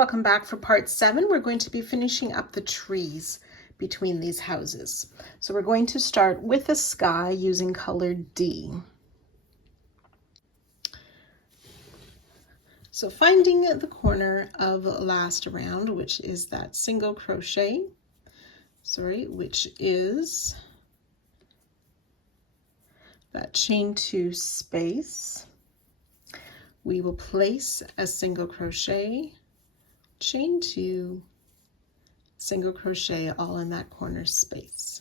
Welcome back for part 7. We're going to be finishing up the trees between these houses. So we're going to start with the sky using color D. So finding the corner of last round, which is that single crochet, which is that chain 2 space, we will place a single crochet, chain 2, single crochet, all in that corner space.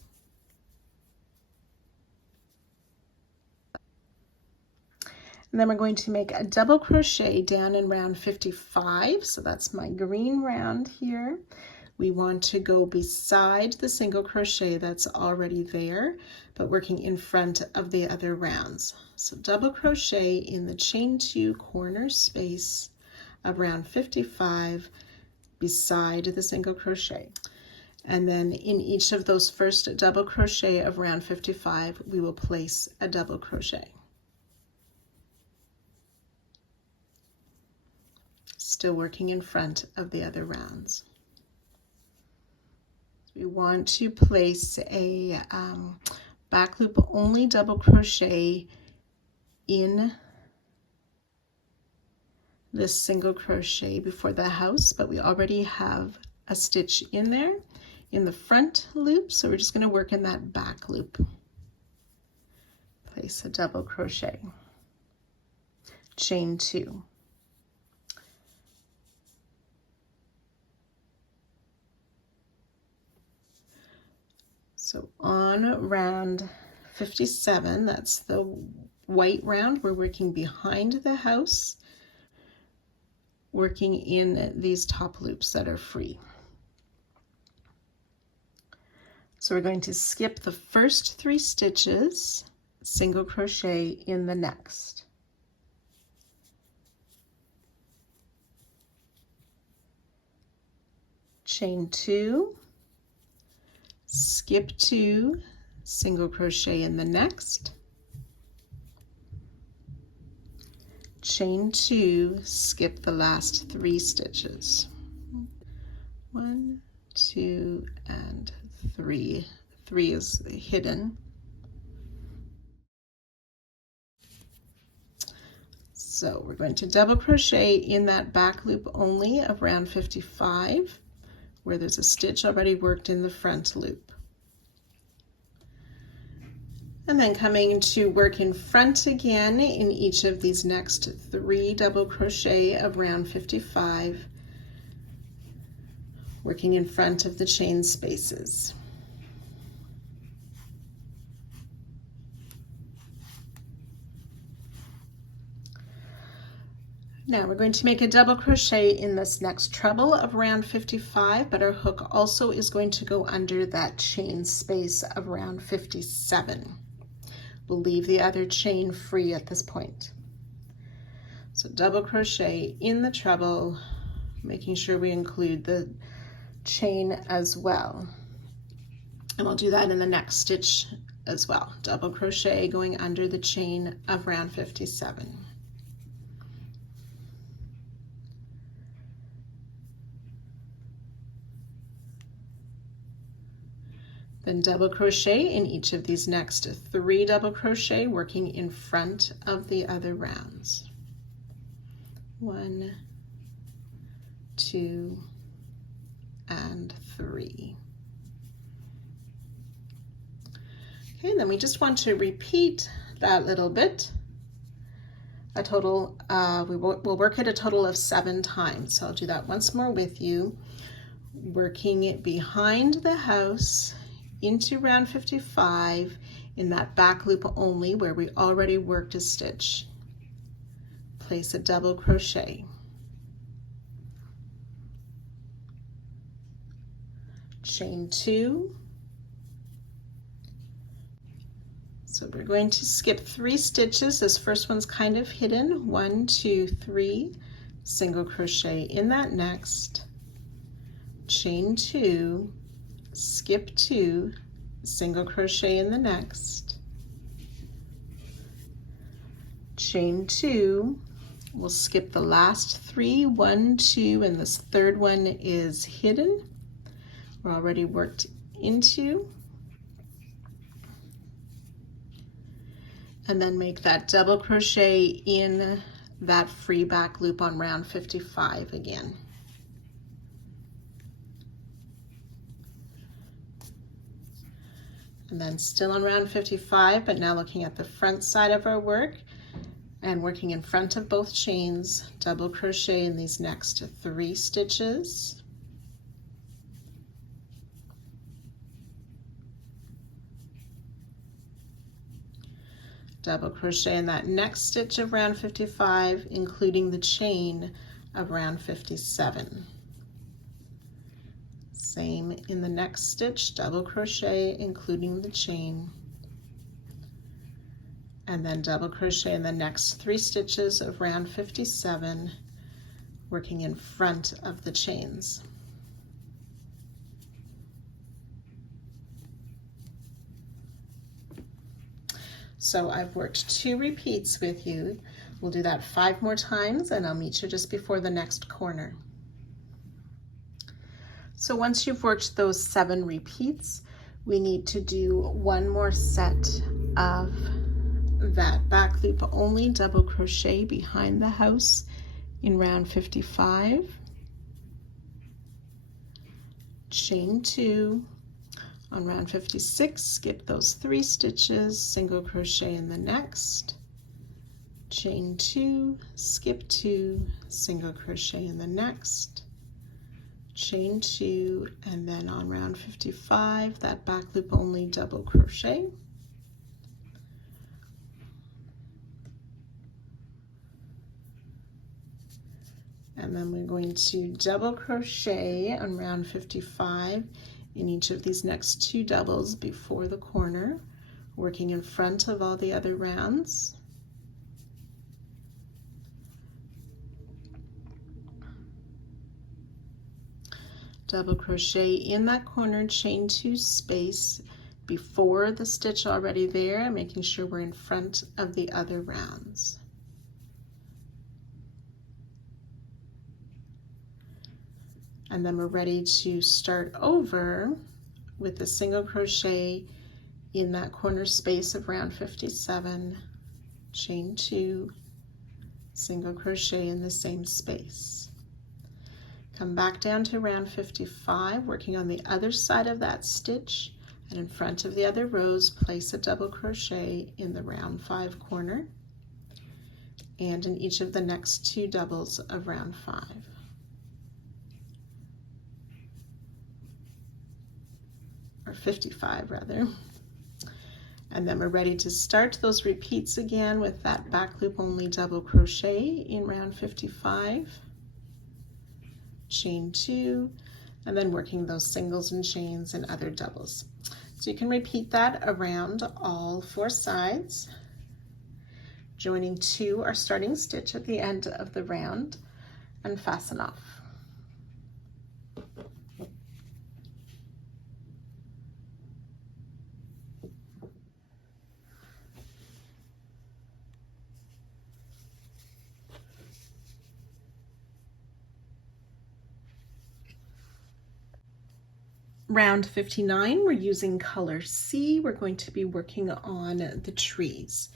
And then we're going to make a double crochet down in round 55. So that's my green round here. We want to go beside the single crochet that's already there, but working in front of the other rounds. So double crochet in the chain 2 corner space of round 55 beside the single crochet. And then in each of those first double crochet of round 55, we will place a double crochet. Still working in front of the other rounds. We want to place a back loop only double crochet in this single crochet before the house, but we already have a stitch in there in the front loop, so we're just going to work in that back loop. Place a double crochet, chain 2. So on round 57, that's the white round, we're working behind the house, working in these top loops that are free. So we're going to skip the first 3 stitches, single crochet in the next. Chain 2, skip 2, single crochet in the next, chain 2, skip the last 3 stitches. 1, 2, and 3. 3 is hidden. So we're going to double crochet in that back loop only of round 55, where there's a stitch already worked in the front loop. And then coming to work in front again in each of these next 3 double crochet of round 55, working in front of the chain spaces. Now we're going to make a double crochet in this next treble of round 55, but our hook also is going to go under that chain space of round 57. We'll leave the other chain free at this point. So double crochet in the treble, making sure we include the chain as well. And I'll do that in the next stitch as well. Double crochet going under the chain of round 57. Then double crochet in each of these next 3 double crochet, working in front of the other rounds. 1, 2, and 3. Okay, then we just want to repeat that little bit. A total, we'll work it a total of 7 times. So I'll do that once more with you. Working it behind the house, into round 55 in that back loop only where we already worked a stitch. Place a double crochet. Chain 2. So we're going to skip 3 stitches. This first one's kind of hidden. 1, 2, 3, single crochet in that next, chain 2, skip 2, single crochet in the next, chain 2, We'll skip the last 3, 1, 2, and this third one is hidden. We're already worked into. And then make that double crochet in that free back loop on round 55 again. And then still on round 55, but now looking at the front side of our work and working in front of both chains, double crochet in these next 3 stitches. Double crochet in that next stitch of round 55, including the chain of round 57. Same in the next stitch, double crochet including the chain, and then double crochet in the next 3 stitches of round 57, working in front of the chains. So I've worked 2 repeats with you. We'll do that 5 more times and I'll meet you just before the next corner. So once you've worked those 7 repeats, we need to do 1 more set of that back loop only double crochet behind the house in round 55, chain 2. On round 56, skip those 3 stitches, single crochet in the next, chain 2, skip 2, single crochet in the next, chain 2, and then on round 55, that back loop only double crochet. And then we're going to double crochet on round 55 in each of these next 2 doubles before the corner, working in front of all the other rounds. Double crochet in that corner, chain 2 space before the stitch already there, making sure we're in front of the other rounds. And then we're ready to start over with the single crochet in that corner space of round 57, chain 2, single crochet in the same space. Come back down to round 55, working on the other side of that stitch, and in front of the other rows, place a double crochet in the round 5 corner and in each of the next 2 doubles of round 5. Or 55 rather. And then we're ready to start those repeats again with that back loop only double crochet in round 55, chain 2, and then working those singles and chains and other doubles. So you can repeat that around all 4 sides, joining 2 our starting stitch at the end of the round and fasten off. Round 59, we're using color C. We're going to be working on the trees.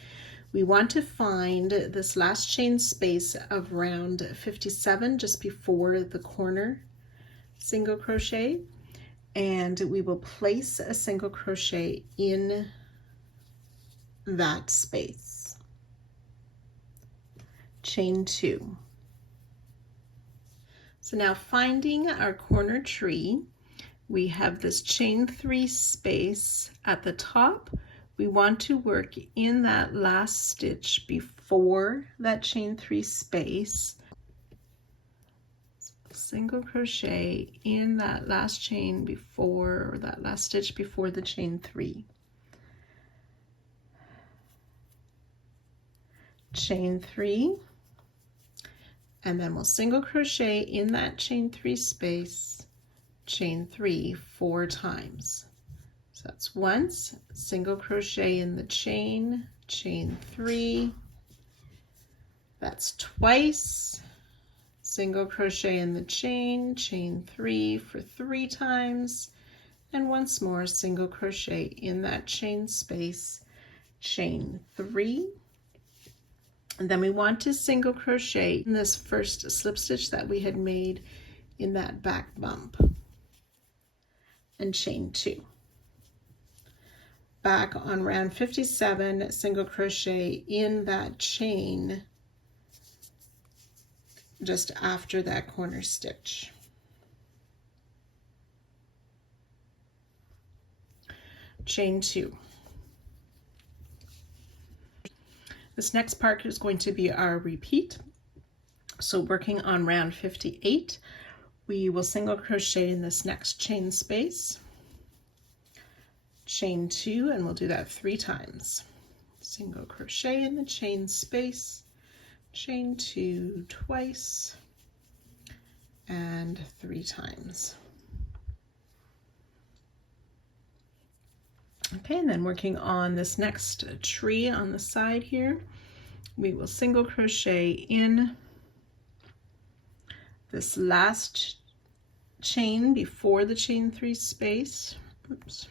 We want to find this last chain space of round 57 just before the corner single crochet, and we will place a single crochet in that space. Chain 2. So now finding our corner tree, we have this chain 3 space at the top. We want to work in that last stitch before that chain 3 space. Single crochet in that last chain before, or that last stitch before the chain 3. Chain 3, and then we'll single crochet in that chain 3 space, chain 3 4 times. So that's once, single crochet in the chain, chain 3, That's twice, single crochet in the chain, chain 3 for 3 times, and once more single crochet in that chain space, chain 3. And then we want to single crochet in this first slip stitch that we had made in that back bump, and chain 2. Back on round 57, single crochet in that chain just after that corner stitch. Chain 2. This next part is going to be our repeat. So working on round 58, we will single crochet in this next chain space, chain 2, and we'll do that 3 times. Single crochet in the chain space, chain 2 twice, and 3 times. Okay, and then working on this next tree on the side here, we will single crochet in this last chain before the chain 3 space. Oops.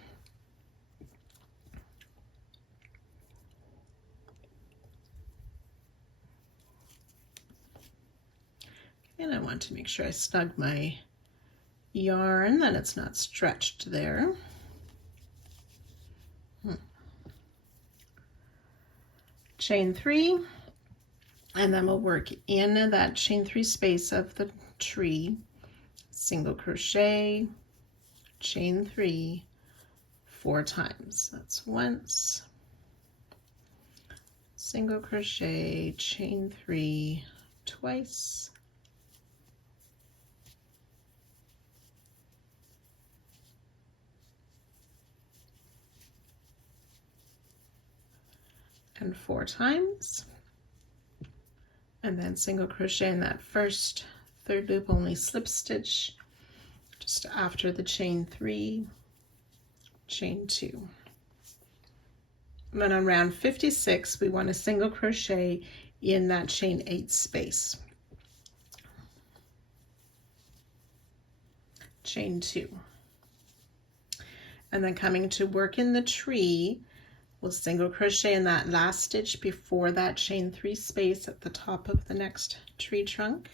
And I want to make sure I snug my yarn, that it's not stretched there. Chain 3, and then we'll work in that chain 3 space of the tree, single crochet, chain 3 4 times. That's once, single crochet, chain 3 twice, and 4 times, and then single crochet in that first third loop only slip stitch just after the chain 3, chain 2. And then on round 56 we want to single crochet in that chain 8 space, chain 2, and then coming to work in the tree, we'll single crochet in that last stitch before that chain 3 space at the top of the next tree trunk,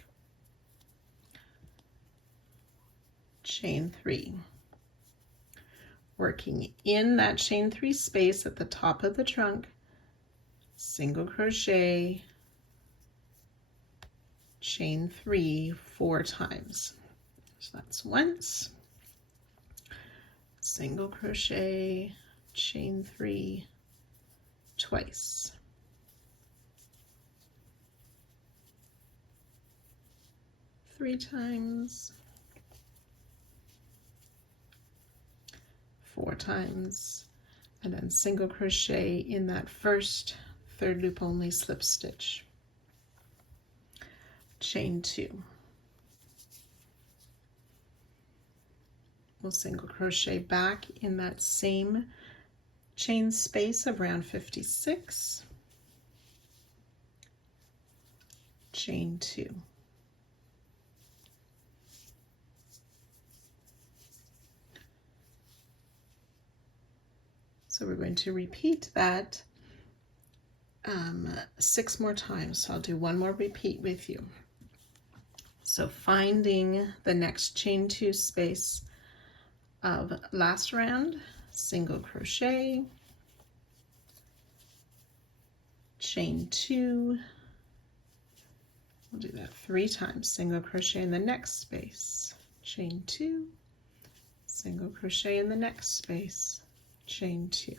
chain 3. Working in that chain 3 space at the top of the trunk, single crochet, chain 3 4 times. So that's once, single crochet, chain 3 twice, three times, 4 times, and then single crochet in that first third loop only slip stitch, chain 2. We'll single crochet back in that same chain space of round 56, chain 2. So we're going to repeat that 6 more times. So I'll do one more repeat with you. So finding the next chain 2 space of last round, single crochet, chain 2, we'll do that 3 times, single crochet in the next space, chain 2, single crochet in the next space, chain 2,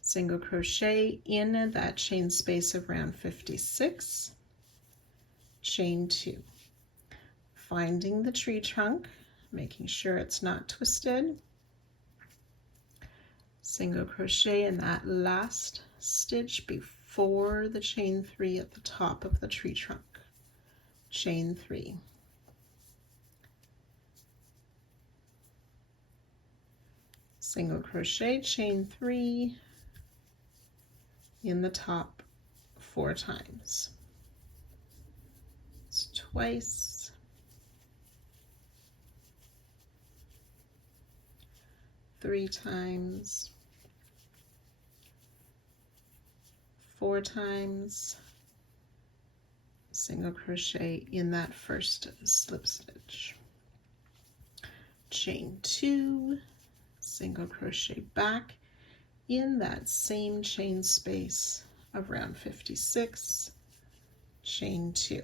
single crochet in that chain space of round 56, chain 2, finding the tree trunk, making sure it's not twisted, single crochet in that last stitch before the chain 3 at the top of the tree trunk, chain 3, single crochet, chain 3 in the top 4 times. It's twice, 3 times, 4 times, single crochet in that first slip stitch, chain 2, single crochet back in that same chain space of round 56, chain 2.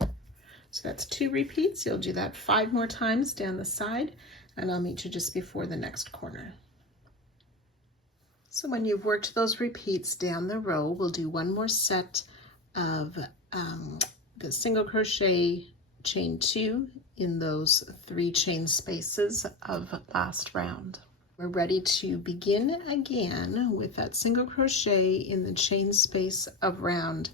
So that's 2 repeats. You'll do that 5 more times down the side, and I'll meet you just before the next corner. So when you've worked those repeats down the row, we'll do one more set of the single crochet chain 2 in those 3 chain spaces of last round. We're ready to begin again with that single crochet in the chain space of round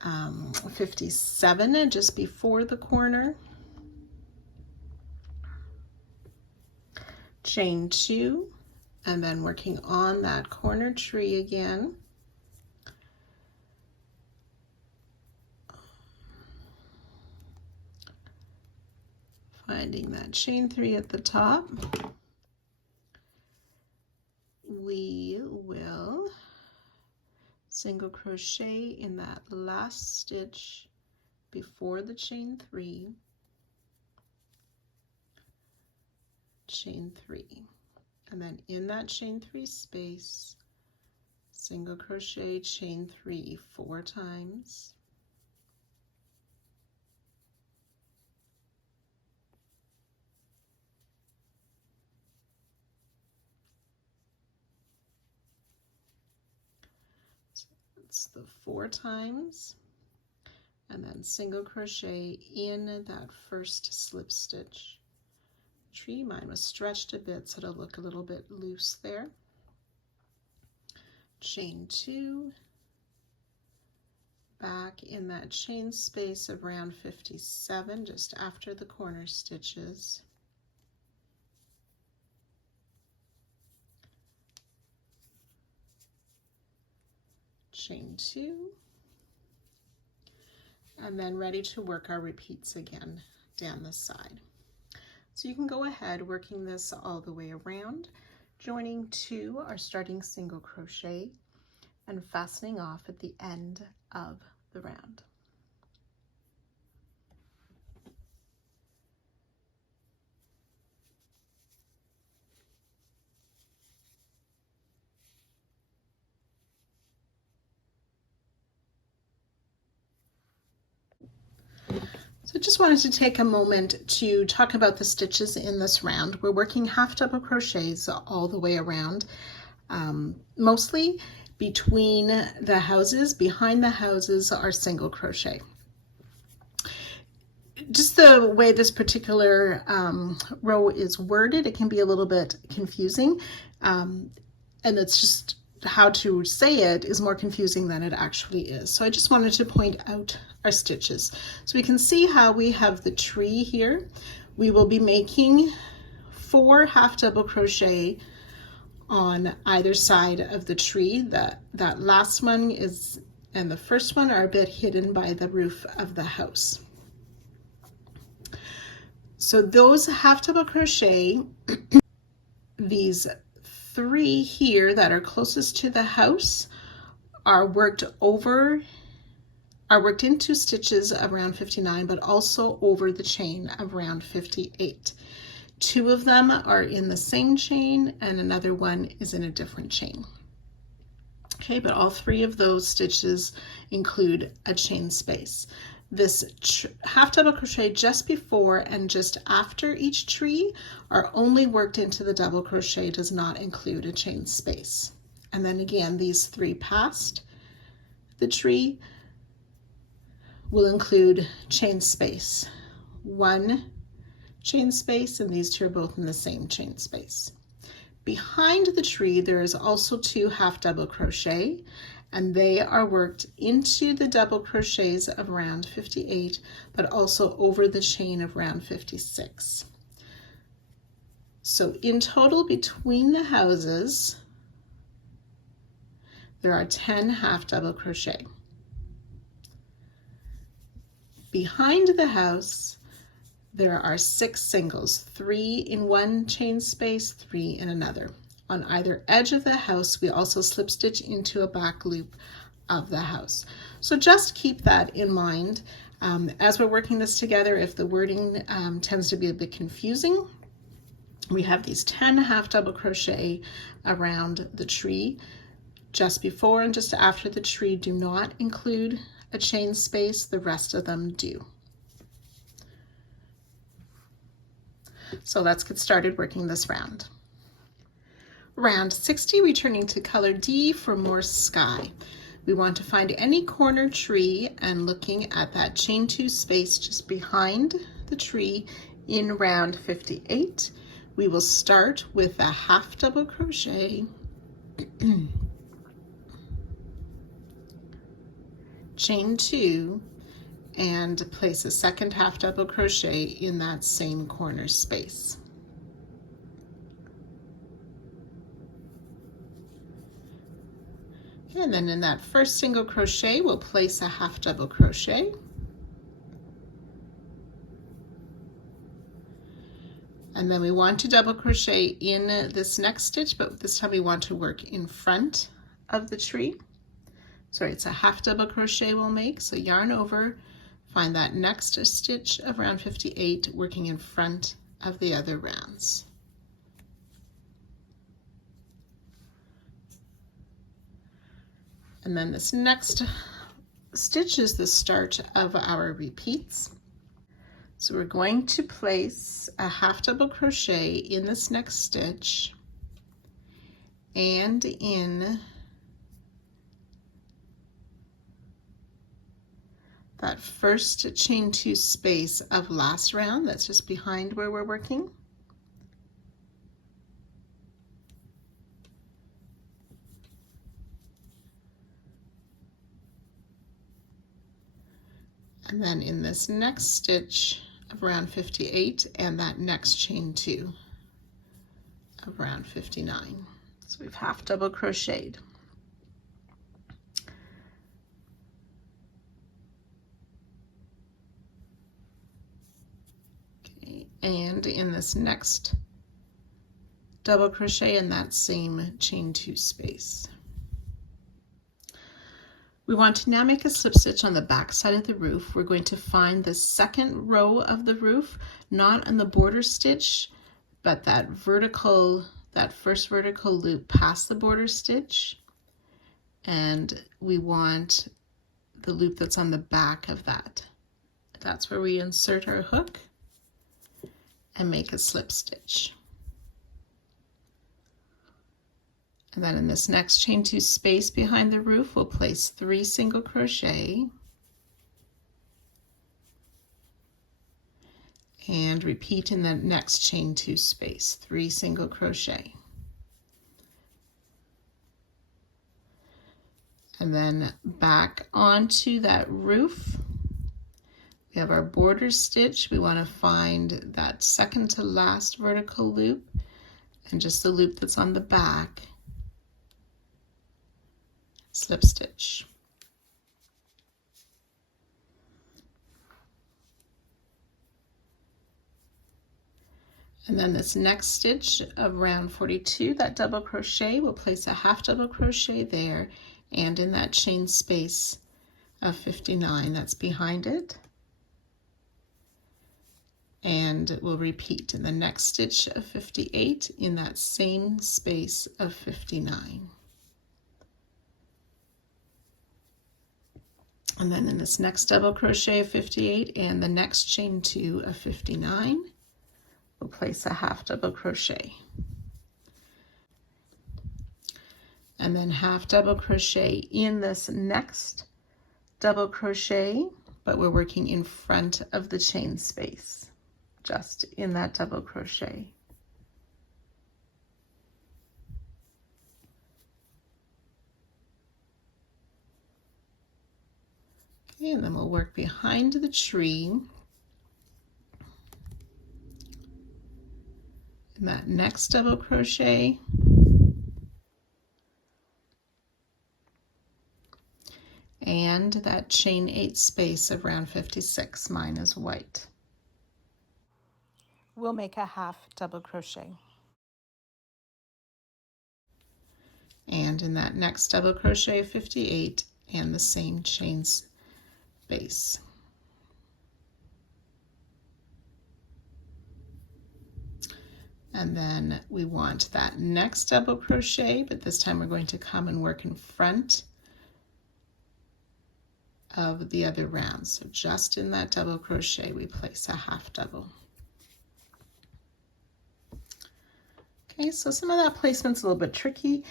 57, just before the corner, chain 2, and then working on that corner tree again. Finding that chain 3 at the top. We will single crochet in that last stitch before the chain 3, chain 3, and then in that chain 3 space, single crochet, chain 3 4 times, it's the 4 times, and then single crochet in that first slip stitch. Tree, mine was stretched a bit, so it'll look a little bit loose there. Chain 2, back in that chain space of round 57, just after the corner stitches. Chain 2, and then ready to work our repeats again down the side. So you can go ahead working this all the way around, joining 2 our starting single crochet and fastening off at the end of the round. So I just wanted to take a moment to talk about the stitches in this round. We're working half double crochets all the way around, mostly between the houses. Behind the houses are single crochet. Just the way this particular row is worded, it can be a little bit confusing, and it's just how to say it is more confusing than it actually is. So I just wanted to point out our stitches. So we can see how we have the tree here. We will be making 4 half double crochet on either side of the tree. That last one is, and the first one are a bit hidden by the roof of the house. So those half double crochet, these 3 here that are closest to the house are worked into stitches of round 59, but also over the chain of round 58. 2 of them are in the same chain and another one is in a different chain. Okay, but all 3 of those stitches include a chain space. This half double crochet just before and just after each tree are only worked into the double crochet, does not include a chain space. And then again, these 3 past the tree will include chain space. 1 chain space, and these 2 are both in the same chain space. Behind the tree, there is also 2 half double crochet, and they are worked into the double crochets of round 58, but also over the chain of round 56. So in total, between the houses, there are 10 half double crochet. Behind the house, there are 6 singles, 3 in one chain space, 3 in another. On either edge of the house, we also slip stitch into a back loop of the house. So just keep that in mind as we're working this together. If the wording tends to be a bit confusing, we have these 10 half double crochet around the tree. Just before and just after the tree do not include a chain space, the rest of them do. So let's get started working this round. Round 60, returning to color D for more sky. We want to find any corner tree and looking at that chain 2 space just behind the tree in round 58. We will start with a half double crochet, chain 2, and place a second half double crochet in that same corner space. And then in that first single crochet, we'll place a half double crochet. And then we want to double crochet in this next stitch, but this time we want to work in front of the tree. So it's a half double crochet we'll make. So yarn over, find that next stitch of round 58, working in front of the other rounds. And then this next stitch is the start of our repeats. So we're going to place a half double crochet in this next stitch and in that first chain 2 space of last round. That's just behind where we're working. And then in this next stitch of round 58 and that next chain 2 of round 59. So we've half double crocheted. Okay, and in this next double crochet in that same chain 2 space. We want to now make a slip stitch on the back side of the roof. We're going to find the second row of the roof, not on the border stitch, but that first vertical loop past the border stitch. And we want the loop that's on the back of that. That's where we insert our hook and make a slip stitch. And then in this next chain 2 space behind the roof, we'll place 3 single crochet and repeat in the next chain 2 space, 3 single crochet. And then back onto that roof, we have our border stitch. We want to find that second to last vertical loop and just the loop that's on the back. Slip stitch. And then this next stitch of round 42, that double crochet, we'll place a half double crochet there and in that chain space of 59 that's behind it. And we'll repeat in the next stitch of 58 in that same space of 59. And then in this next double crochet of 58 and the next chain 2 of 59, we'll place a half double crochet. And then half double crochet in this next double crochet, but we're working in front of the chain space, just in that double crochet. Okay, and then we'll work behind the tree. In that next double crochet, and that chain 8 space of round 56. Mine is white. We'll make a half double crochet. And in that next double crochet of 58 and the same chain space. And then we want that next double crochet, but this time we're going to come and work in front of the other round. So just in that double crochet we place a half double. Okay, so some of that placement's a little bit tricky.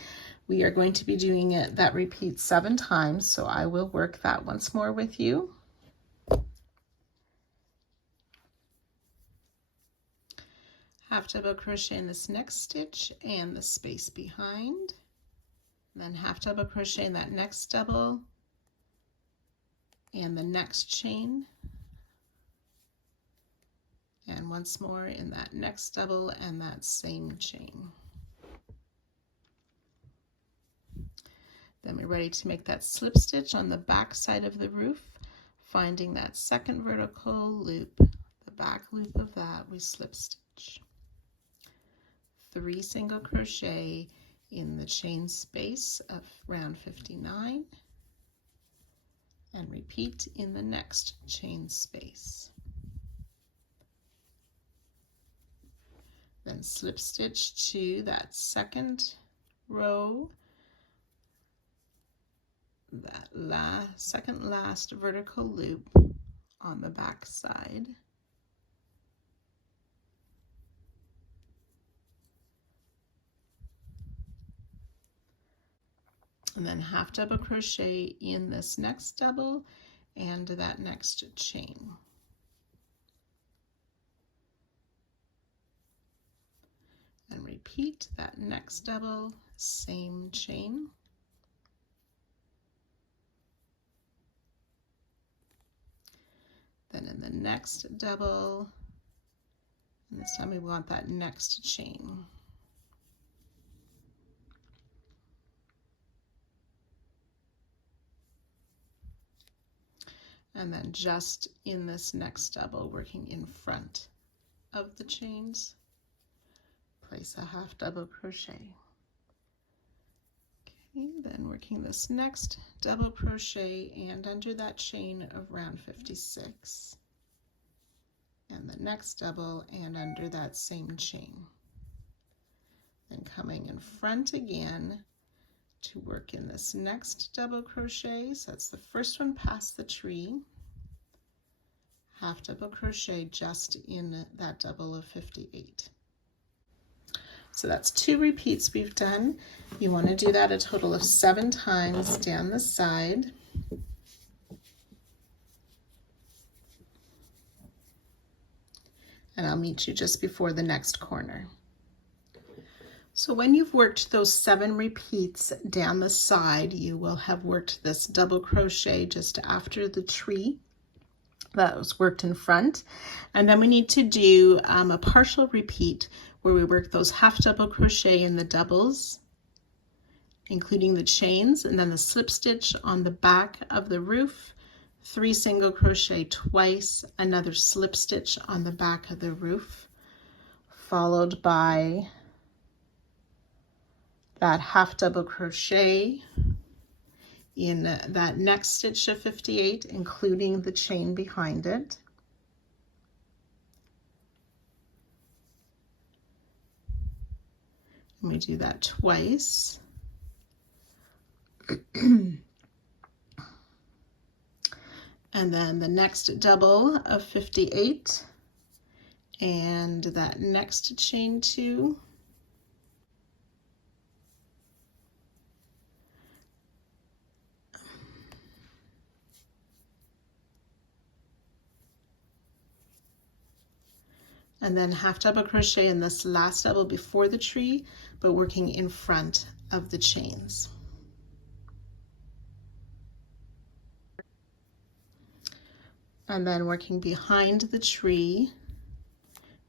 We are going to be doing it that repeat 7 times, so I will work that once more with you. Half double crochet in this next stitch and the space behind, and then half double crochet in that next double and the next chain, and once more in that next double and that same chain. Then we're ready to make that slip stitch on the back side of the roof, finding that second vertical loop, the back loop of that we slip stitch. 3 single crochet in the chain space of round 59 and repeat in the next chain space. Then slip stitch to that second row, that second last vertical loop on the back side. And then half double crochet in this next double and that next chain. And repeat that next double, same chain. Then in the next double, and this time we want that next chain. And then just in this next double, working in front of the chains, place a half double crochet. Okay, then working this next double crochet and under that chain of round 56, and the next double and under that same chain. Then coming in front again to work in this next double crochet. So that's the first one past the tree, half double crochet just in that double of 58. So that's 2 repeats we've done. You want to do that a total of 7 times down the side. And I'll meet you just before the next corner. So when you've worked those 7 repeats down the side, you will have worked this double crochet just after the tree that was worked in front. And then we need to do a partial repeat where we work those half double crochet in the doubles, including the chains, and then the slip stitch on the back of the roof, 3 single crochet twice, another slip stitch on the back of the roof, followed by that half double crochet in that next stitch of 58, including the chain behind it. And we do that twice. And then the next double of 58 and that next chain 2. And then half double crochet in this last double before the tree, but working in front of the chains. And then working behind the tree,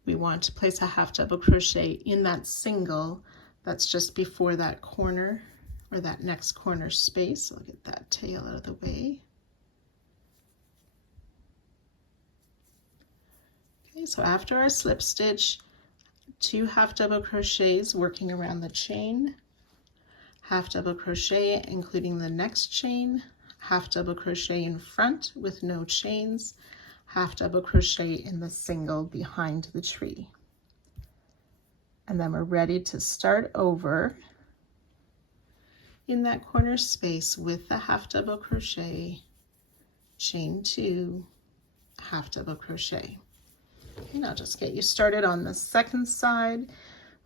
we want to place a half double crochet in that single that's just before that corner or that next corner space. I'll get that tail out of the way. Okay, so after our slip stitch, 2 half double crochets working around the chain, half double crochet including the next chain, half double crochet in front with no chains, half double crochet in the single behind the tree. And then we're ready to start over in that corner space with the half double crochet, chain 2, half double crochet. Okay, now just get you started on the second side.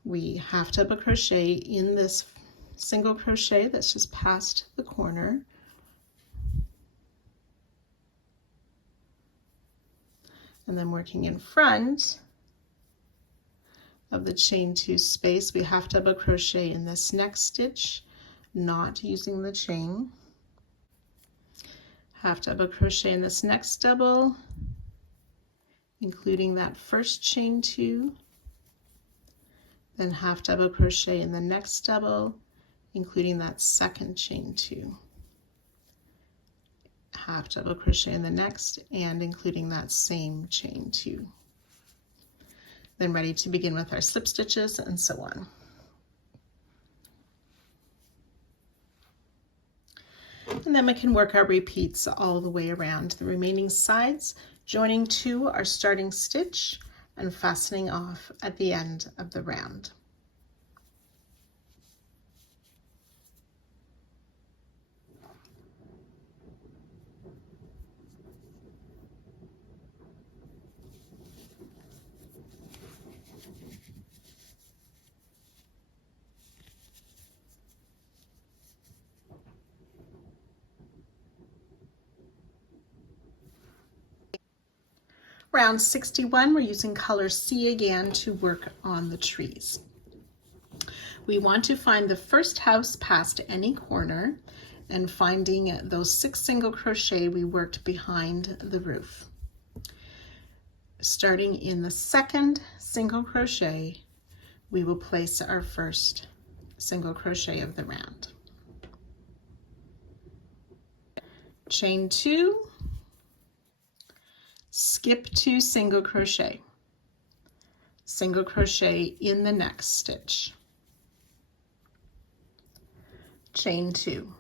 We half double crochet in this single crochet that's just past the corner. And then working in front of the chain 2 space, we half double crochet in this next stitch, not using the chain. Half double crochet in this next double, including that first chain 2, then half double crochet in the next double, including that second chain 2, half double crochet in the next and including that same chain 2. Then ready to begin with our slip stitches and so on. And then we can work our repeats all the way around the remaining sides, joining to our starting stitch and fastening off at the end of the round. Round 61, we're using color C again to work on the trees. We want to find the first house past any corner and finding those 6 single crochet we worked behind the roof. Starting in the second single crochet, we will place our first single crochet of the round. Chain 2, skip 2 single crochet in the next stitch, chain 2.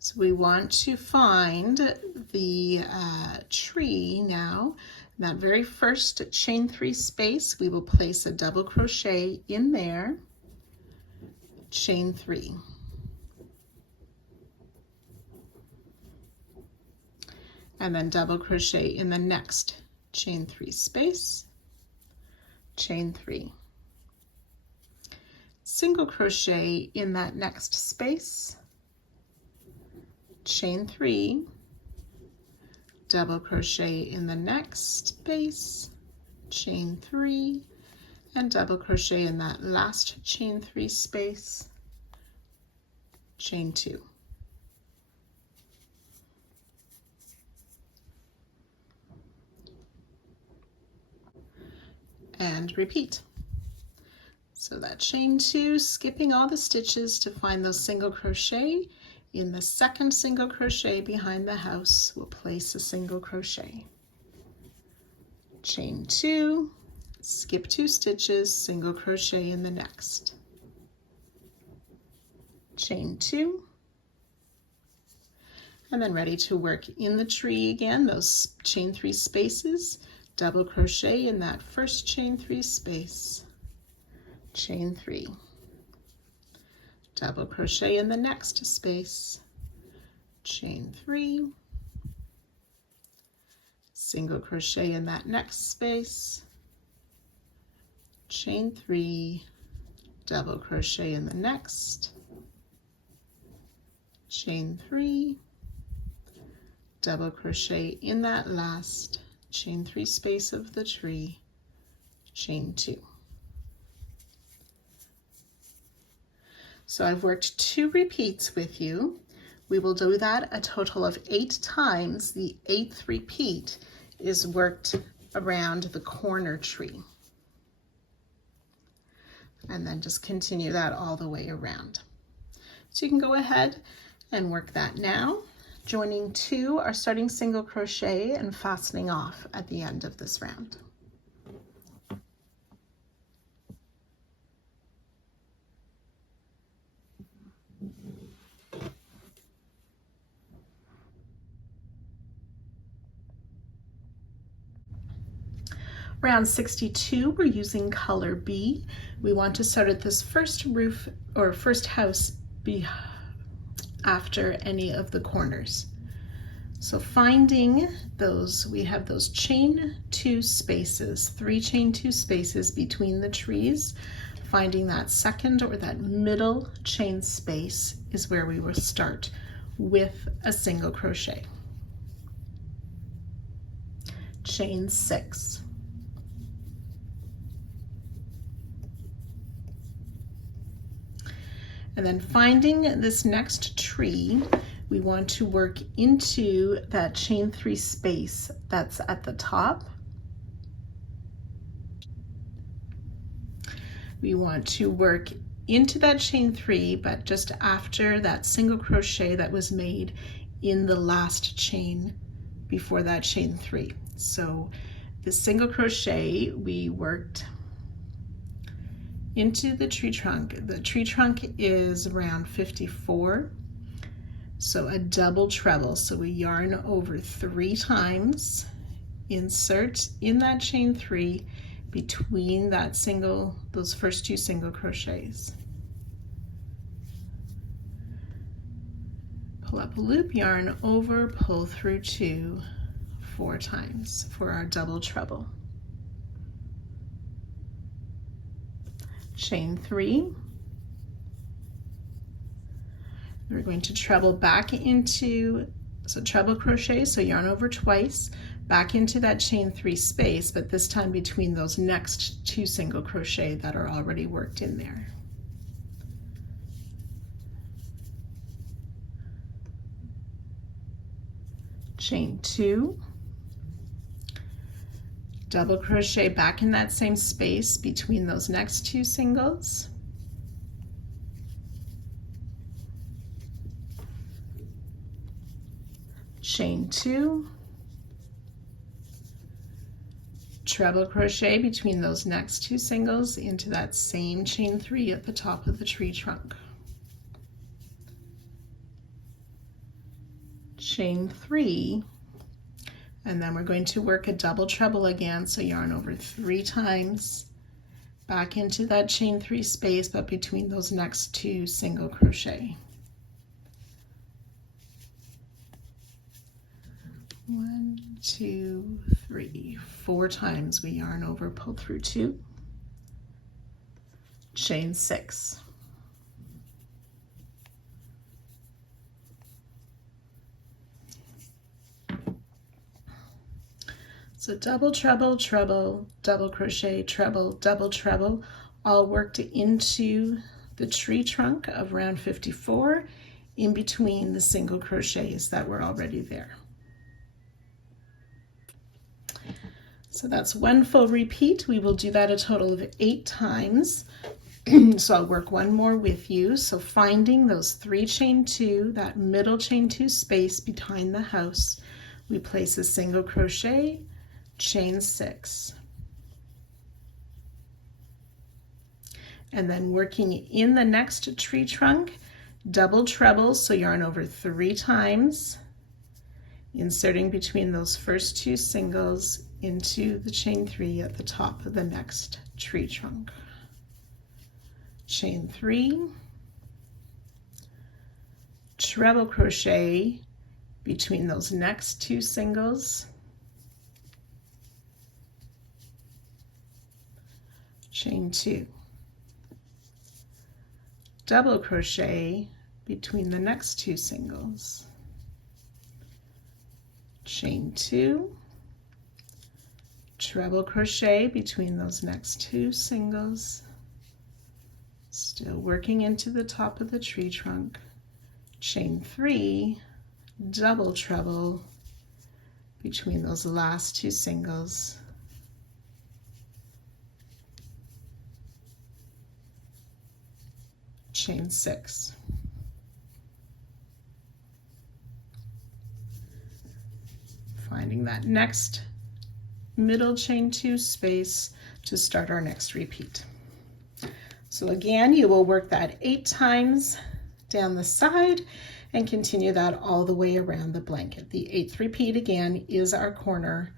So we want to find the tree now. That very first chain 3 space, we will place a double crochet in there, chain 3. And then double crochet in the next chain 3 space, chain 3. Single crochet in that next space, chain 3, double crochet in the next space, chain 3, and double crochet in that last chain 3 space, chain 2. And repeat. So that chain 2, skipping all the stitches to find those single crochet. In the second single crochet behind the house, we'll place a single crochet. Chain 2, skip 2 stitches, single crochet in the next. Chain 2, and then ready to work in the tree again, those chain 3 spaces. Double crochet in that first chain 3 space, chain 3, double crochet in the next space, chain 3, single crochet in that next space, chain 3, double crochet in the next, chain 3, double crochet in that last chain 3 space of the tree, chain 2. So I've worked 2 repeats with you. We will do that a total of 8 times. The 8th repeat is worked around the corner tree. and then just continue that all the way around. So you can go ahead and work that now, joining 2 or starting single crochet and fastening off at the end of this round. Round 62, we're using color B. We want to start at this first roof or first house after any of the corners. So finding those, we have those chain 2 spaces, 3 chain 2 spaces between the trees. Finding that second or that middle chain space is where we will start with a single crochet. Chain 6. And then finding this next tree, we want to work into that chain 3 space that's at the top. We want to work into that chain 3, but just after that single crochet that was made in the last chain before that chain 3. So the single crochet, we worked into the tree trunk. The tree trunk is around 54. So a double treble. So we yarn over 3 times, insert in that chain 3 between that those first 2 single crochets. Pull up a loop, yarn over, pull through 2 4 times for our double treble. Chain 3. We're going to treble back into, so treble crochet, so yarn over twice, back into that chain 3 space, but this time between those next 2 single crochet that are already worked in there. Chain 2. Double crochet back in that same space between those next 2 singles. Chain 2. Treble crochet between those next 2 singles into that same chain 3 at the top of the tree trunk. Chain 3. And then we're going to work a double treble again, so yarn over 3 times, back into that chain 3 space, but between those next 2 single crochet. 1, 2, 3, 4 times we yarn over, pull through 2, chain 6. So double treble, treble, double crochet, treble, double treble, all worked into the tree trunk of round 54 in between the single crochets that were already there. So that's 1 full repeat. We will do that a total of 8 times. So I'll work 1 more with you. So finding those 3 chain 2, that middle chain 2 space behind the house, we place a single crochet, chain 6, and then working in the next tree trunk, double treble, so yarn over 3 times, inserting between those first 2 singles into the chain 3 at the top of the next tree trunk. Chain 3, treble crochet between those next 2 singles, chain 2, double crochet between the next 2 singles, chain 2, treble crochet between those next 2 singles, still working into the top of the tree trunk, chain 3, double treble between those last 2 singles, chain 6. Finding that next middle chain 2 space to start our next repeat. So again, you will work that 8 times down the side and continue that all the way around the blanket. The 8th repeat again is our corner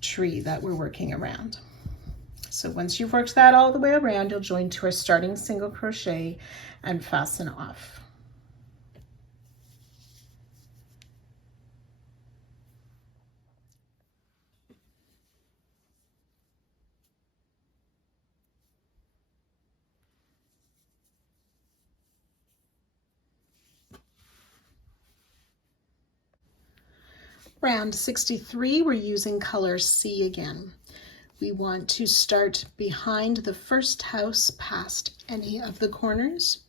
tree that we're working around. So once you've worked that all the way around, you'll join to our starting single crochet and fasten off. Round 63, we're using color C again. We want to start behind the first house past any of the corners.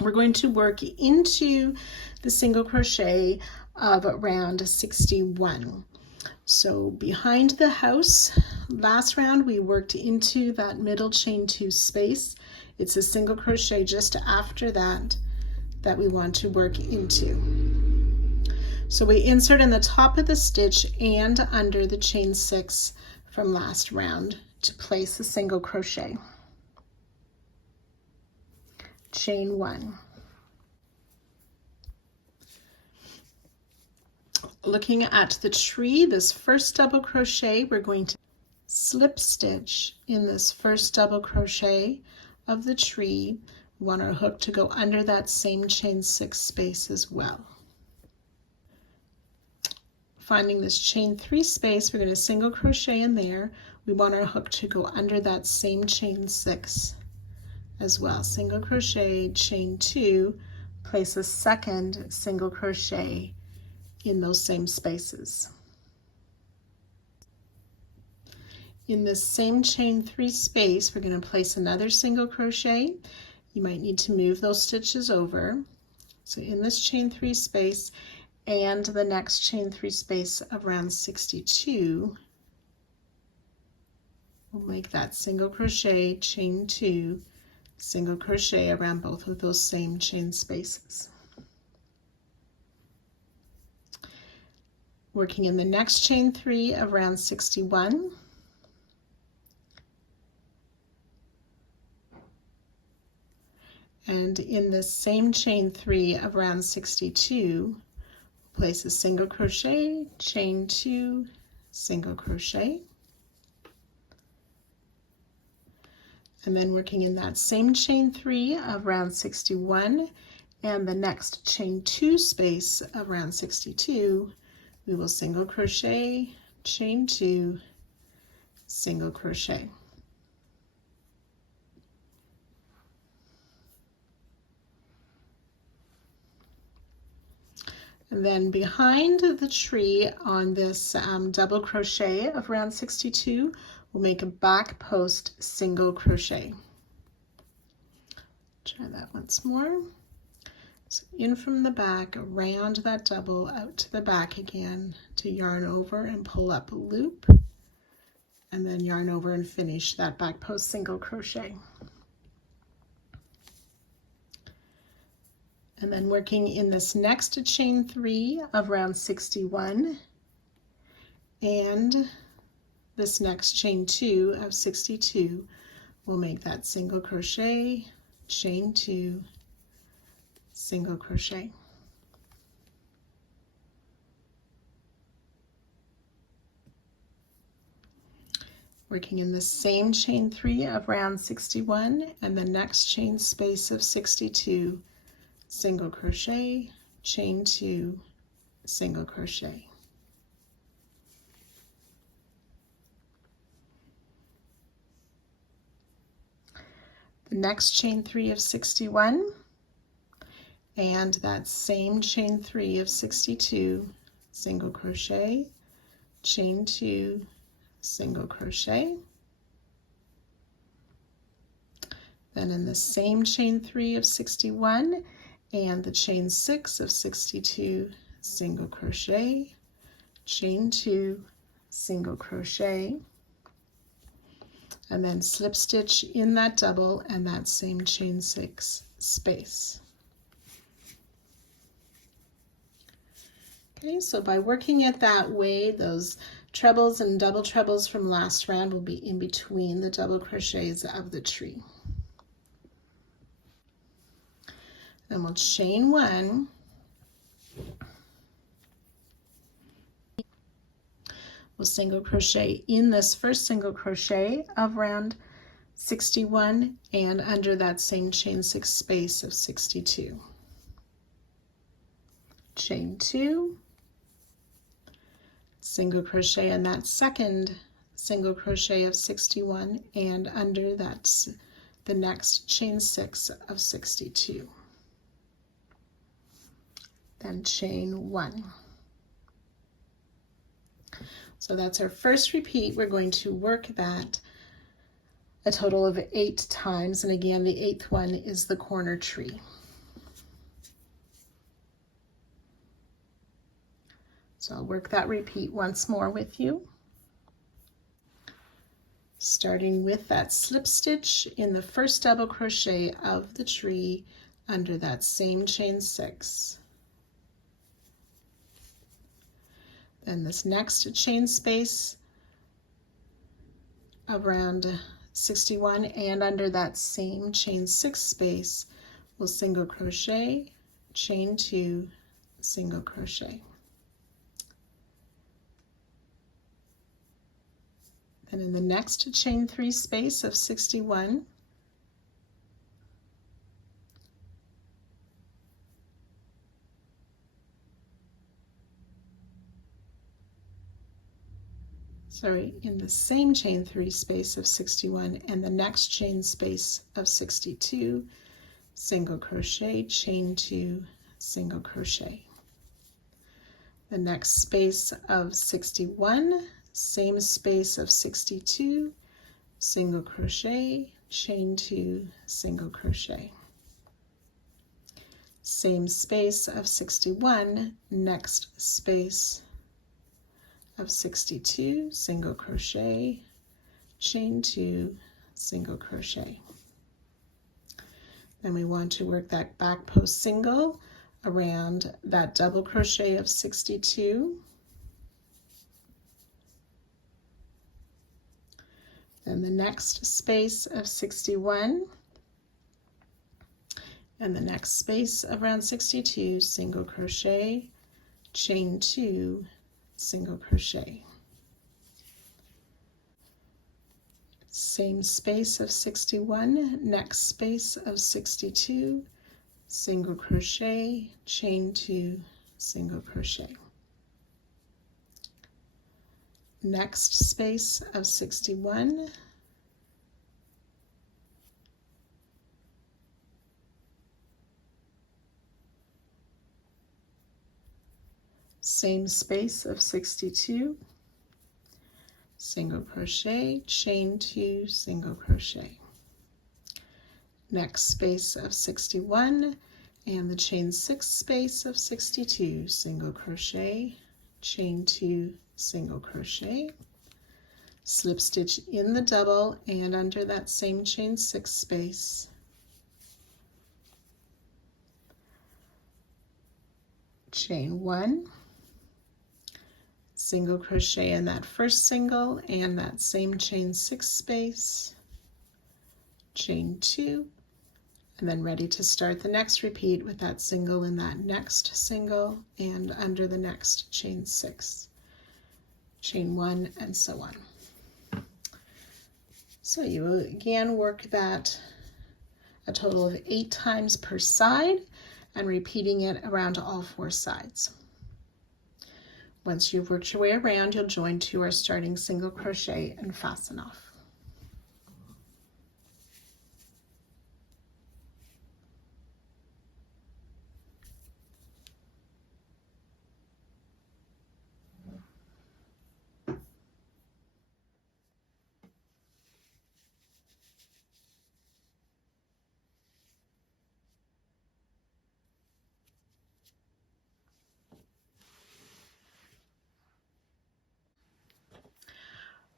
We're going to work into the single crochet of round 61. So behind the house, last round we worked into that middle chain 2 space. It's a single crochet just after that that we want to work into. So we insert in the top of the stitch and under the chain 6 from last round to place a single crochet. Chain 1. Looking at the tree, this first double crochet, we're going to slip stitch in this first double crochet of the tree. We want our hook to go under that same chain 6 space as well. Finding this chain 3 space, we're going to single crochet in there. We want our hook to go under that same chain 6 as well. Single crochet, chain 2, place a second single crochet in those same spaces. In this same chain 3 space, we're going to place another single crochet. You might need to move those stitches over. So in this chain 3 space and the next chain 3 space of round 62, we'll make that single crochet, chain 2, single crochet around both of those same chain spaces. Working in the next chain 3 of round 61. And in the same chain 3 of round 62, place a single crochet, chain 2, single crochet. And then working in that same chain 3 of round 61 and the next chain 2 space of round 62, we will single crochet, chain 2, single crochet. And then behind the tree on this double crochet of round 62, we'll make a back post single crochet. Try that once more. So in from the back, around that double, out to the back again to yarn over and pull up a loop, and then yarn over and finish that back post single crochet. And then working in this next chain 3 of round 61 and this next chain 2 of 62, we'll make that single crochet, chain 2, single crochet. Working in the same chain 3 of round 61 and the next chain space of 62, single crochet, chain 2, single crochet. The next chain 3 of 61 and that same chain 3 of 62, single crochet, chain 2, single crochet. Then in the same chain 3 of 61 and the chain 6 of 62, single crochet, chain 2, single crochet. and then slip stitch in that double and that same chain 6 space. Okay, so by working it that way, those trebles and double trebles from last round will be in between the double crochets of the tree. Then we'll chain 1, we'll single crochet in this first single crochet of round 61 and under that same chain 6 space of 62. Chain 2, single crochet in that second single crochet of 61 and under that's the next chain 6 of 62. Then chain 1. So that's our first repeat. We're going to work that a total of 8 times, and again the 8th one is the corner tree. So I'll work that repeat once more with you. Starting with that slip stitch in the first double crochet of the tree under that same chain 6. Then this next chain space around 61 and under that same chain 6 space, we'll single crochet, chain 2, single crochet. Then in the next chain 3 space of 61, in the same chain 3 space of 61 and the next chain space of 62, single crochet, chain 2, single crochet. The next space of 61, same space of 62, single crochet, chain 2, single crochet. Same space of 61, next space of 62, single crochet, chain 2, single crochet. Then we want to work that back post single around that double crochet of 62. Then the next space of 61 and the next space around 62, single crochet, chain 2, single crochet. Same space of 61, next space of 62, single crochet, chain 2, single crochet. Next space of 61, same space of 62, single crochet, chain 2, single crochet. Next space of 61 and the chain 6 space of 62, single crochet, chain 2, single crochet, slip stitch in the double and under that same chain 6 space, chain 1, single crochet in that first single and that same chain 6 space, chain 2, and then ready to start the next repeat with that single in that next single and under the next chain 6, chain 1, and so on. So you will again work that a total of 8 times per side and repeating it around all 4 sides. Once you've worked your way around, you'll join to our starting single crochet and fasten off.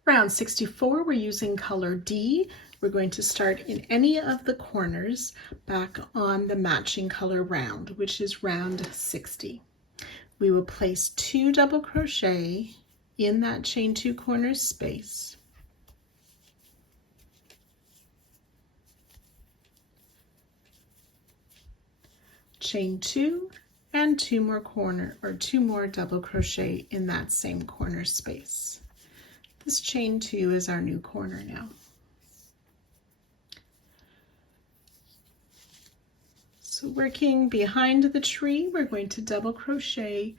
Round 64, we're using color D. We're going to start in any of the corners back on the matching color round, which is round 60. We will place 2 double crochet in that chain 2 corners space. Chain 2 and 2 more double crochet in that same corner space. This chain 2 is our new corner now. So working behind the tree, we're going to double crochet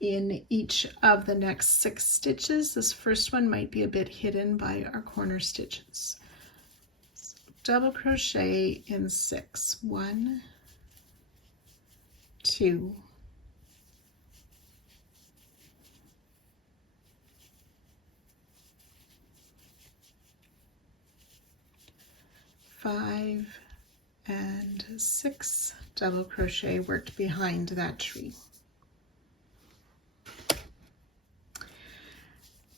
in each of the next 6 stitches. This first one might be a bit hidden by our corner stitches. So double crochet in 6. 1, 2, 5 and 6 double crochet worked behind that tree.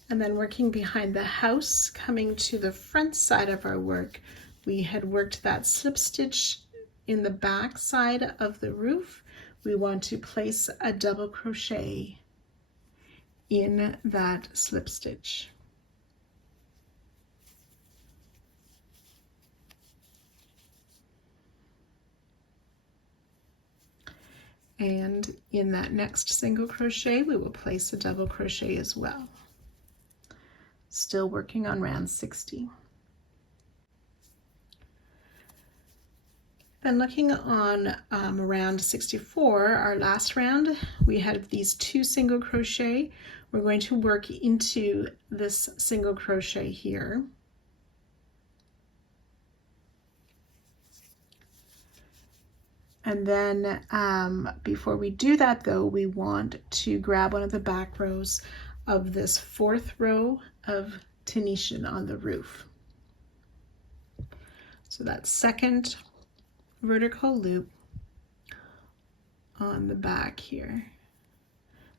And then working behind the house, coming to the front side of our work, we had worked that slip stitch in the back side of the roof. We want to place a double crochet in that slip stitch. And in that next single crochet, we will place a double crochet as well. Still working on round 60. Then looking on round 64, our last round, we had these 2 single crochet. We're going to work into this single crochet here. And then before we do that though, we want to grab one of the back rows of this 4th row of Tunisian on the roof. So that second vertical loop on the back here.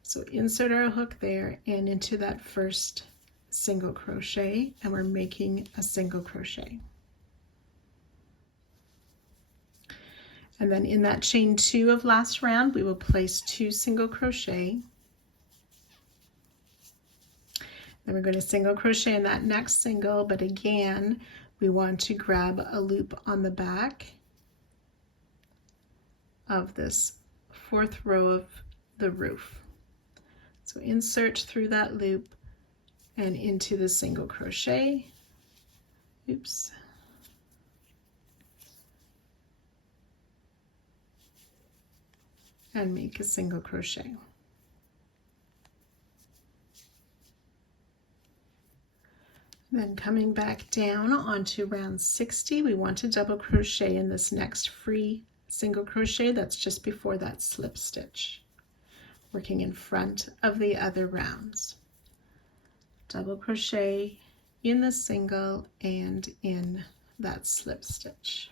So insert our hook there and into that first single crochet, and we're making a single crochet. And then in that chain 2 of last round, we will place 2 single crochet. Then we're going to single crochet in that next single, but again, we want to grab a loop on the back of this 4th row of the roof. So insert through that loop and into the single crochet. Oops. And make a single crochet. Then coming back down onto round 60, we want to double crochet in this next free single crochet that's just before that slip stitch, working in front of the other rounds. Double crochet in the single and in that slip stitch.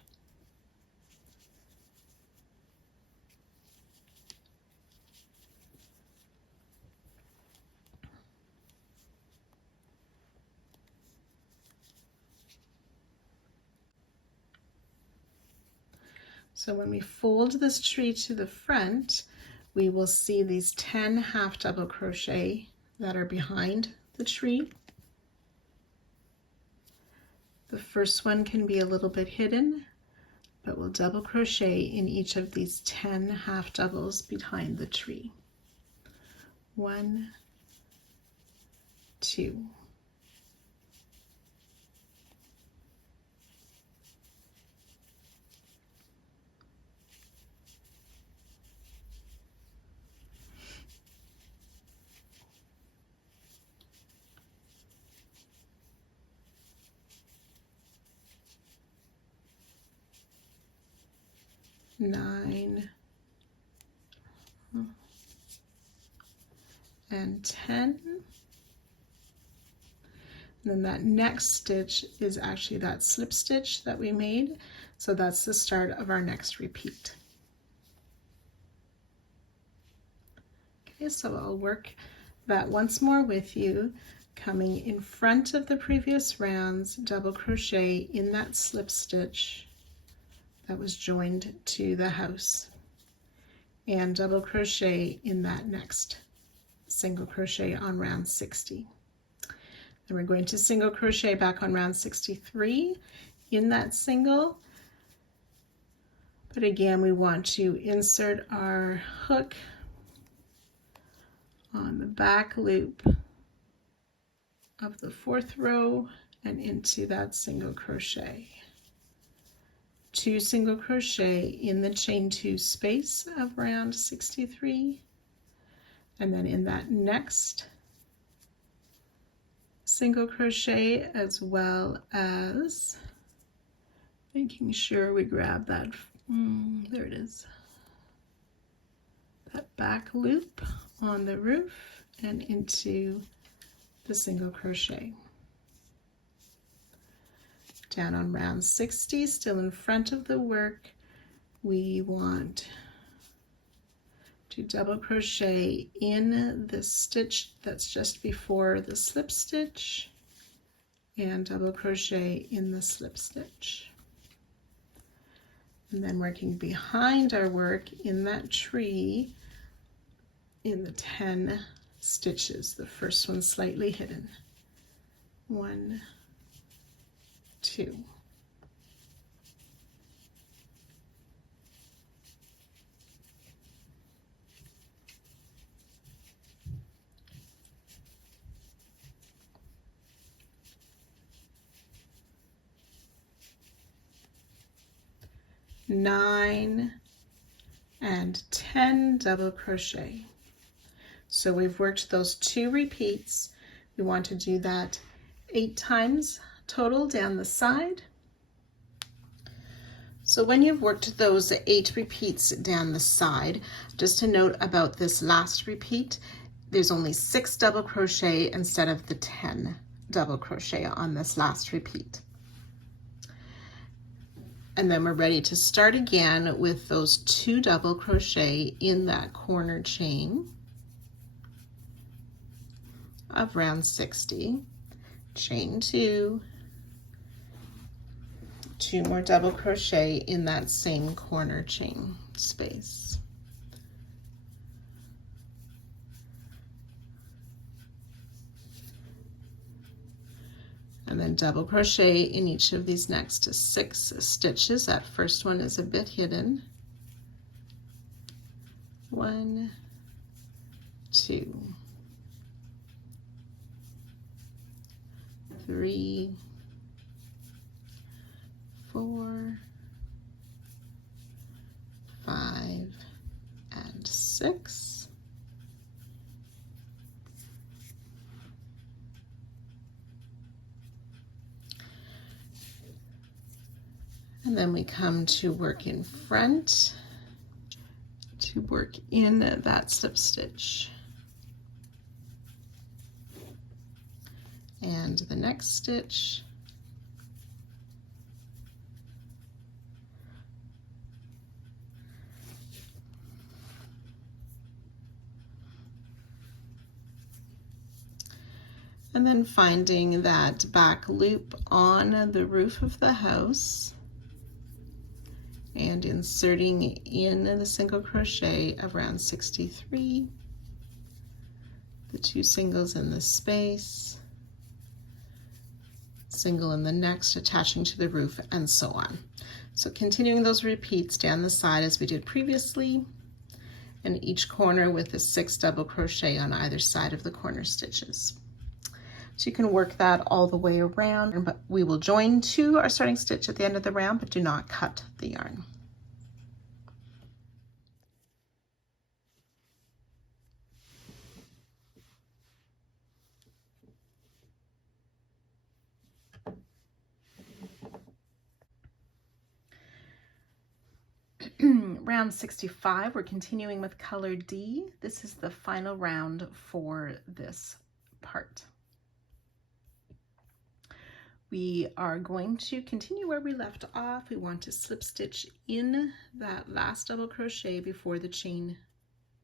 So when we fold this tree to the front, we will see these 10 half double crochet that are behind the tree. The first one can be a little bit hidden, but we'll double crochet in each of these 10 half doubles behind the tree. 1, 2, 9 and 10. And then that next stitch is actually that slip stitch that we made. So that's the start of our next repeat. Okay, so I'll work that once more with you, Coming in front of the previous rounds, double crochet in that slip stitch that was joined to the house, and double crochet in that next single crochet on round 60. Then we're going to single crochet back on round 63 in that single, but again we want to insert our hook on the back loop of the 4th row and into that single crochet. 2 single crochet in the chain 2 space of round 63, and then in that next single crochet, as well as making sure we grab that, there it is, that back loop on the roof and into the single crochet. Down on round 60, still in front of the work, we want to double crochet in the stitch that's just before the slip stitch and double crochet in the slip stitch. And then working behind our work in that tree in the 10 stitches, the first one slightly hidden. 1, 2. Nine and 10 double crochet. So we've worked those 2 repeats. We want to do that 8 times total down the side. So when you've worked those 8 repeats down the side, just to note about this last repeat, there's only 6 double crochet instead of the 10 double crochet on this last repeat. And then we're ready to start again with those 2 double crochet in that corner chain of round 60, chain 2, 2 more double crochet in that same corner chain space. And then double crochet in each of these next 6 stitches. That first one is a bit hidden. 1, 2, 3, 4, 5, and 6. And then we come to work in front to work in that slip stitch. And the next stitch. And then finding that back loop on the roof of the house and inserting in the single crochet of round 63, the 2 singles in the space, single in the next, attaching to the roof, and so on. So continuing those repeats down the side as we did previously, and each corner with a 6 double crochet on either side of the corner stitches. So you can work that all the way around, but we will join to our starting stitch at the end of the round, but do not cut the yarn. Round 65, we're continuing with color D. This is the final round for this part. We are going to continue where we left off. We want to slip stitch in that last double crochet before the chain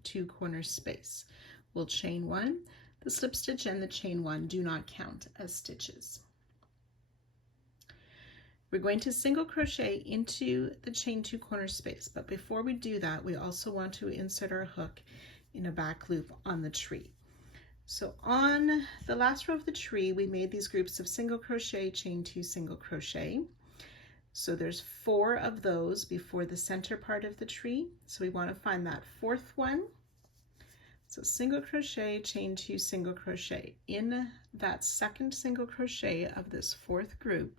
2 corner space. We'll chain 1, The slip stitch and the chain 1 do not count as stitches. We're going to single crochet into the chain 2 corner space, but before we do that, we also want to insert our hook in a back loop on the tree. So on the last row of the tree, we made these groups of single crochet, chain 2, single crochet. So there's 4 of those before the center part of the tree. So we want to find that 4th one. So single crochet, chain 2, single crochet. In that 2nd single crochet of this 4th group,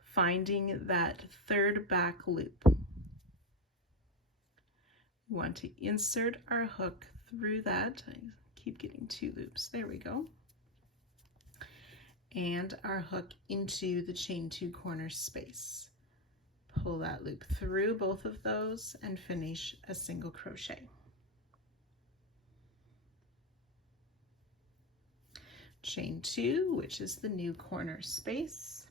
finding that 3rd back loop. We want to insert our hook through that. I keep getting 2 loops. There we go. And our hook into the chain 2 corner space. Pull that loop through both of those and finish a single crochet. Chain 2, which is the new corner space.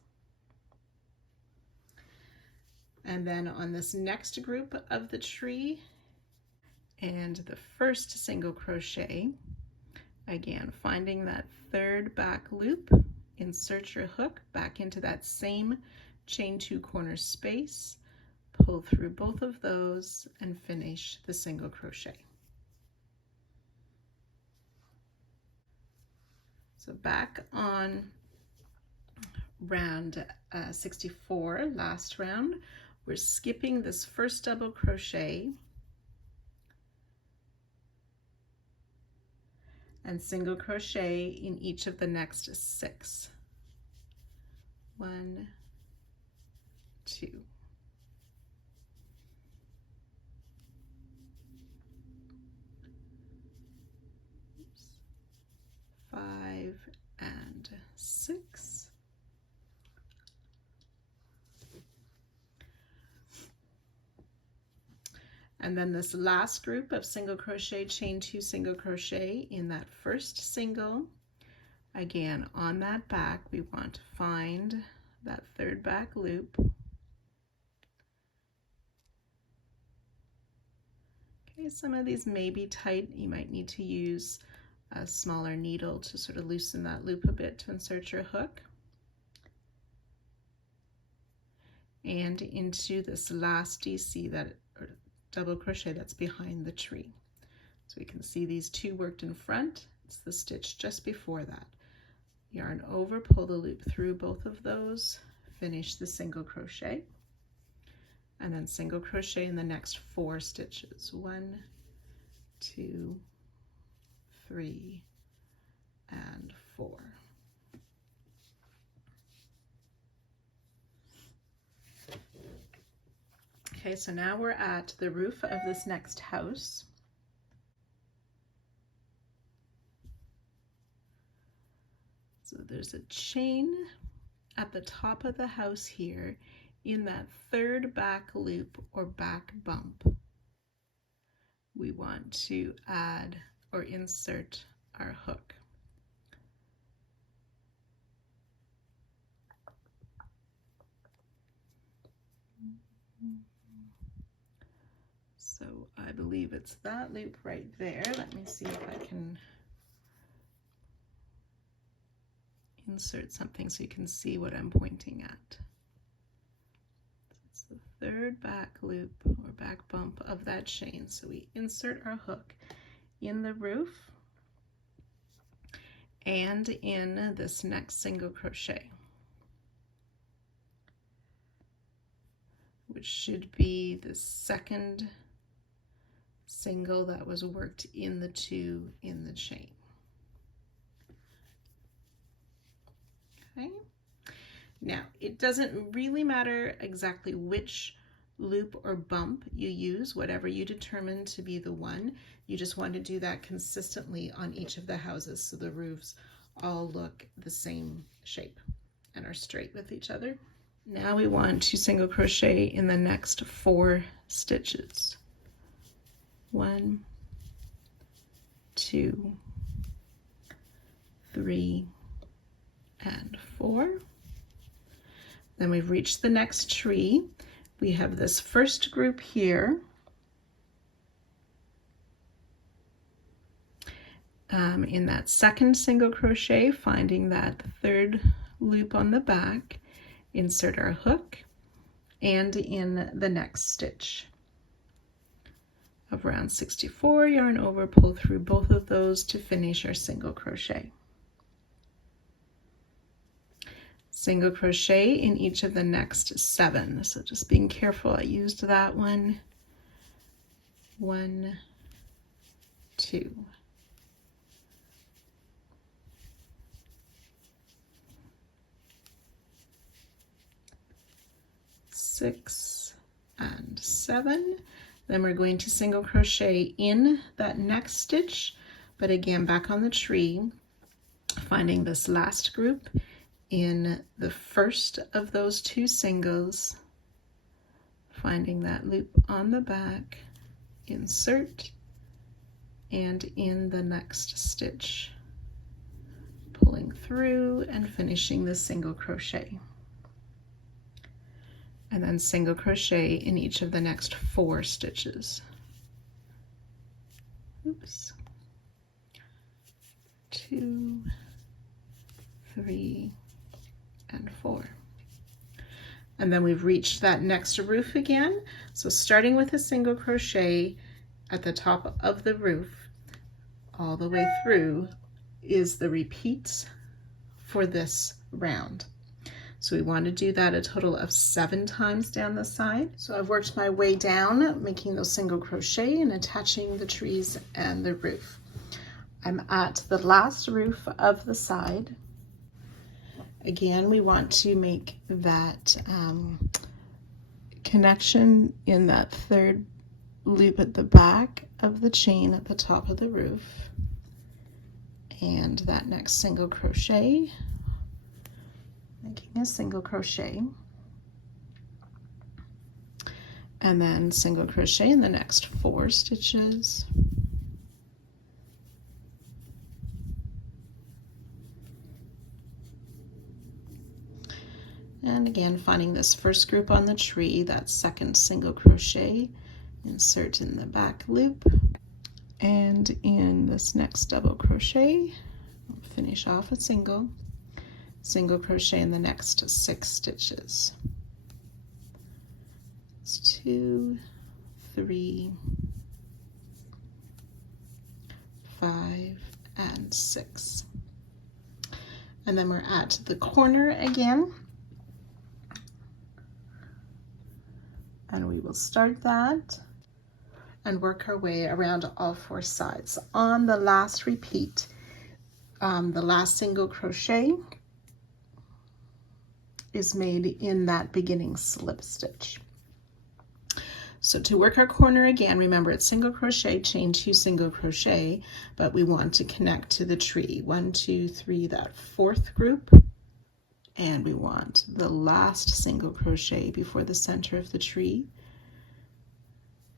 And then on this next group of the tree and the 1st single crochet, again, finding that 3rd back loop, insert your hook back into that same chain 2 corner space, pull through both of those and finish the single crochet. So back on round 64, last round, we're skipping this 1st double crochet and single crochet in each of the next 6. 1, 2. Oops. 5 and 6. And then this last group of single crochet, chain 2, single crochet in that 1st single. Again, on that back, we want to find that 3rd back loop. Okay, some of these may be tight. You might need to use a smaller needle to sort of loosen that loop a bit to insert your hook. And into this last DC, that double crochet that's behind the tree. So we can see these 2 worked in front. It's the stitch just before that. Yarn over, pull the loop through both of those, finish the single crochet, and then single crochet in the next 4 stitches. 1, 2, 3, and 4. Okay, so now we're at the roof of this next house. So there's a chain at the top of the house here in that 3rd back loop or back bump. We want to add or insert our hook. So I believe it's that loop right there. Let me see if I can insert something so you can see what I'm pointing at. So it's the 3rd back loop or back bump of that chain. So we insert our hook in the roof and in this next single crochet, which should be the 2nd single that was worked in the 2 in the chain. Okay. Now, it doesn't really matter exactly which loop or bump you use, whatever you determine to be the one. You just want to do that consistently on each of the houses so the roofs all look the same shape and are straight with each other. Now we want to single crochet in the next 4 stitches. 1, 2, 3, and 4. Then we've reached the next tree. We have this 1st group here. in that second single crochet, finding that third loop on the back, insert our hook, and in the next stitch of round 64, yarn over, pull through both of those to finish our single crochet. Single crochet in each of the next 7. So just being careful, I used that one. 1, 2. 6 and 7. Then we're going to single crochet in that next stitch, but again back on the tree, finding this last group in the first of those 2 singles, finding that loop on the back, insert, and in the next stitch, pulling through and finishing the single crochet. And then single crochet in each of the next 4 stitches. Oops. 2, 3, and 4. And then we've reached that next roof again. So starting with a single crochet at the top of the roof, all the way through is the repeats for this round. So we want to do that a total of 7 times down the side. So I've worked my way down, making those single crochet and attaching the trees and the roof. I'm at the last roof of the side. Again, we want to make that connection in that third loop at the back of the chain at the top of the roof, and that next single crochet, making a single crochet, and then single crochet in the next 4 stitches, and again finding this first group on the tree, that second single crochet, insert in the back loop, and in this next double crochet, finish off a single crochet in the next 6 stitches. It's 2, 3, 5, and 6. And then we're at the corner again, and we will start that and work our way around all 4 sides. On the last repeat, the last single crochet is made in that beginning slip stitch. So to work our corner again, remember it's single crochet, chain 2 single crochet, but we want to connect to the tree. 1, 2, 3, that 4th group, and we want the last single crochet before the center of the tree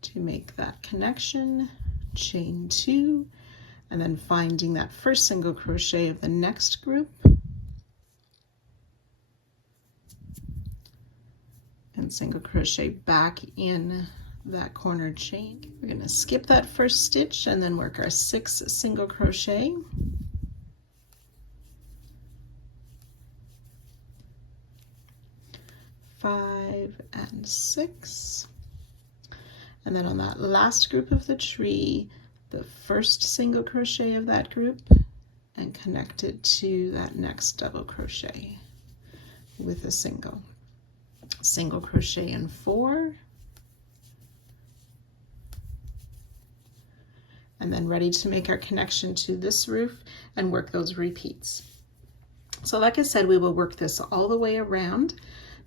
to make that connection, chain 2, and then finding that first single crochet of the next group, and single crochet back in that corner chain. We're going to skip that first stitch and then work our 6 single crochet, five and 6, and then on that last group of the tree, the first single crochet of that group, and connect it to that next double crochet with a single crochet in 4, and then ready to make our connection to this roof and work those repeats. So like I said, we will work this all the way around.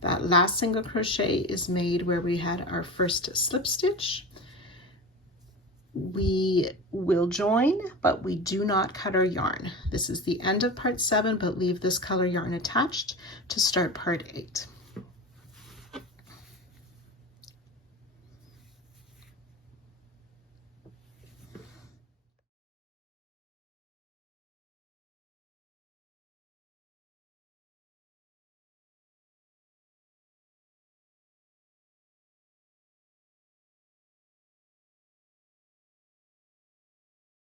That last single crochet is made where we had our first slip stitch. We will join, but we do not cut our yarn. This is the end of part 7, but leave this color yarn attached to start part 8.